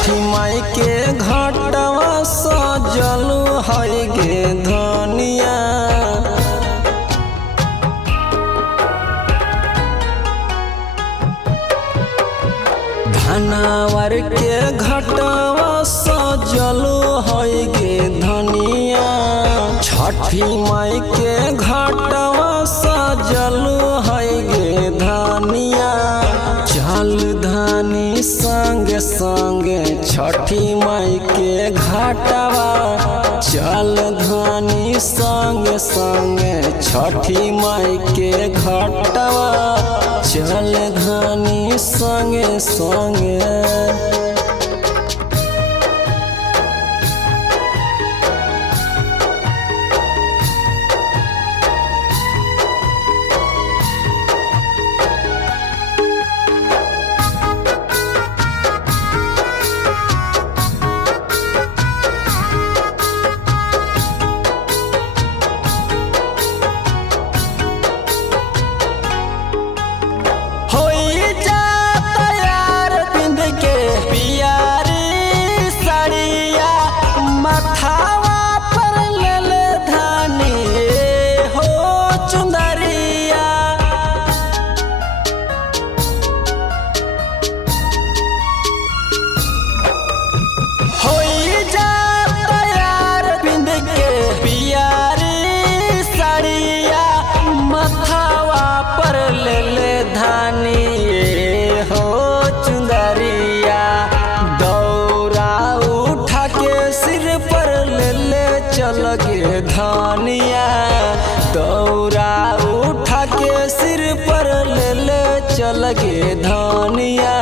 छठी माई के घाटवा सजल है गे धनिया। धनावर के घाटवा सजल है गे धनिया। छठी माई के घाटवा सजल है गे धनिया। चल धानी संगे संगे छठी माई के घाटवा। चल धानी संगे संगे छठी माई के घाटवा। चल धानी संगे संगे। चल गे धनिया दौरा उठा के सिर पर ले चल गे धनिया।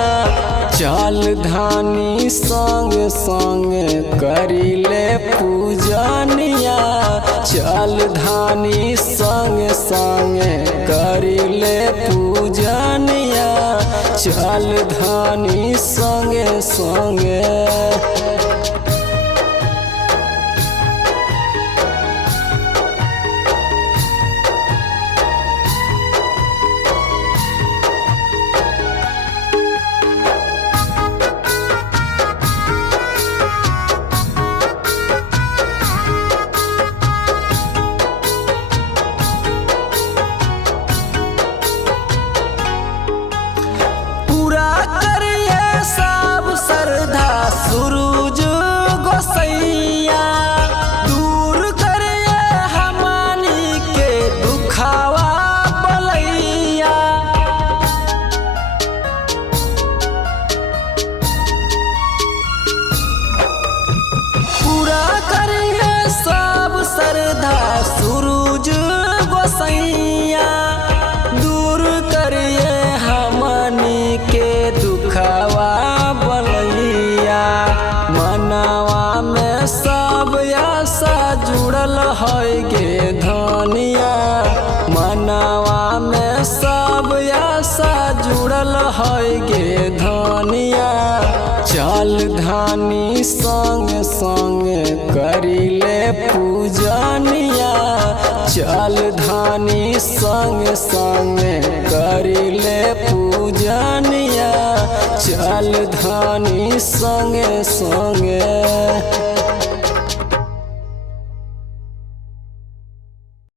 चल धानी संग संग करी ले पूजनिया। चल धानी संग संग करी ले पूजनिया। चल धानी संग संग। सूरज गोसैया दूर करिए हमनी के दुखावा बलैया। पूरा करिए सब श्रद्धा सूरज गोसैया। दूर करिए हमनी के दुखावा मनवा में सब आशा जुड़ल है गे धनिया। मनवा में सब आशा जुड़ल है गे धनिया। चल धानी संग संग करी ले पूजनिया। चल धानी संग संग करी ले पूजनिया। चल धानी संगे संगे।